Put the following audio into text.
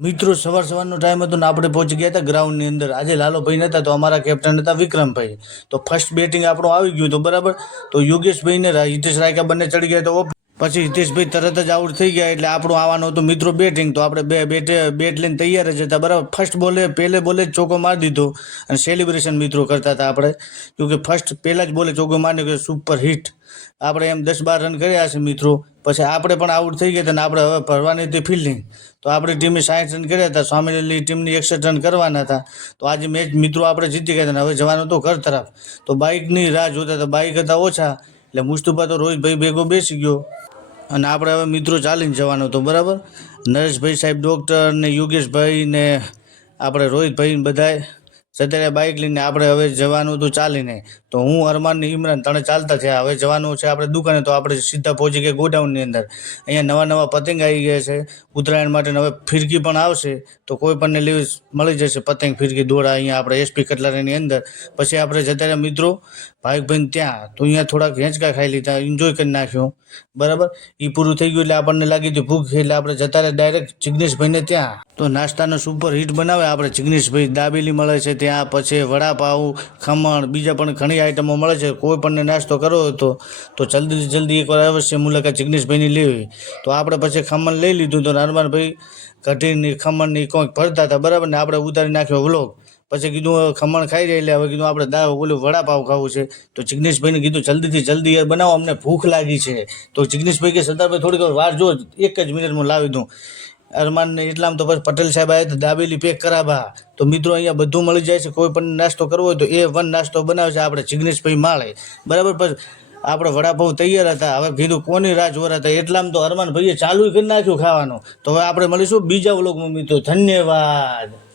મિત્રો સવારનો ટાઈમ હતો ને આપણે પહોંચી ગયા હતા ગ્રાઉન્ડની અંદર. આજે લાલોભાઈ નહોતા તો અમારા કેપ્ટન હતા વિક્રમભાઈ. તો ફર્સ્ટ બેટિંગ આપણું આવી ગયું તો બરાબર. તો યોગેશભાઈ ને હિતેશ રાયકા બંને ચડી ગયા. તો પછી હિતેશભાઈ તરત જ આઉટ થઈ ગયા એટલે આપણું આવવાનું હતું મિત્રો બેટિંગ. તો આપણે બેટ લઈને તૈયાર જ હતા બરાબર. ફર્સ્ટ પહેલે બોલે જ ચોકો મારી દીધો અને સેલિબ્રેશન મિત્રો કરતા હતા આપણે, કેમકે ફર્સ્ટ પહેલાં જ બોલે ચોકો માર્યો કે સુપર હિટ. આપણે એમ 10-12 રન કર્યા છે મિત્રો. પછી આપણે પણ આઉટ થઈ ગયા હતા અને આપણે હવે ભરવાની હતી ફિલ્ડિંગ. તો આપણી ટીમે 60 રન કર્યા હતા, સામેની ટીમની 61 રન કરવાના હતા. તો આજે મેચ મિત્રો આપણે જીતી ગયા હતા. હવે જવાનું હતું ઘર તરફ. તો બાઇકની રાહ જોતા હતા, બાઇક હતા ઓછા એટલે મુસ્તુફા તો રોહિતભાઈ ભેગો બેસી ગયો અને આપણે હવે મિત્રો ચાલીને જવાનું હતું બરાબર. નરેશભાઈ સાહેબ ડૉક્ટર ને યોગેશભાઈ ને આપણે રોહિતભાઈ બધાએ સત્યારે બાઇક લઈને આપણે હવે જવાનું હતું ચાલીને. તો હું અરમાન ને ઇમરાન ત્રણે ચાલતા થયા. હવે જવાનું છે આપણે દુકાને. તો આપણે સીધા પહોંચી ગયા ગોડાઉનની અંદર. અહીંયા નવા પતંગ આવી ગયા છે ઉત્તરાયણ માટે. હવે ફિરકી પણ આવશે તો કોઈ પણને લેવી મળી જશે પતંગ ફિરકી દોડા અહીંયા આપણે એસપી કટલારીની અંદર. પછી આપણે જતા રહ્યા મિત્રો ભાઈકભાઈને ત્યાં. તો અહીંયા થોડાક હેંચકા ખાઈ લીધા, એન્જોય કરી નાખ્યો બરાબર. એ પૂરું થઈ ગયું એટલે આપણને લાગી હતી ભૂખ એટલે આપણે જતા રહ્યા ડાયરેક્ટ જિગ્નેશભાઈને ત્યાં. તો નાસ્તાનો સુપર હિટ બનાવે આપણે જિગ્નેશભાઈ. દાબેલી મળે છે ત્યાં, પછી વડાપાઉં, ખમણ, બીજા પણ ઘણી આઈટમો મળે છે. કોઈ પણને નાસ્તો કરવો હતો તો જલ્દી એકવાર અવશ્ય મુલાકાત જિગ્નેશભાઈની લેવી. તો આપણે પછી ખમણ લઈ લીધું. તો અરમાનભાઈ કઢીની ખમણની કોઈક ભરતા હતા બરાબર ને આપણે ઉતારી નાખ્યો વ્લોગ. પછી કીધું ખમણ ખાઈ જાય એટલે હવે કીધું આપણે ઓલું વડાપાવ ખાવું છે. તો જિગ્નેશભાઈને કીધું જલ્દી બનાવો, અમને ભૂખ લાગી છે. તો જિગ્નેશભાઈ કે સરદારભાઈ થોડીક વાર જો, એક જ મિનિટમાં લાવી દઉં. અરમાનને એટલામાં તો પછી પટેલ સાહેબ આવ્યા તો દાબેલી પેક કરાવવા. તો મિત્રો અહીંયા બધું મળી જાય છે. કોઈ પણ નાસ્તો કરવો હોય તો A1 નાસ્તો બનાવે છે આપણે જિગ્નેશભાઈ માળે બરાબર. પછી આપણે વડાપાઉં તૈયાર હતા. હવે કીધું કોની રાહ જોરા હતા એટલામાં તો અરમાન ભાઈએ ચાલુ કરી નાખ્યું ખાવાનું. તો હવે આપણે મળીશું બીજા વ્લોગમાં મિત્રો. ધન્યવાદ.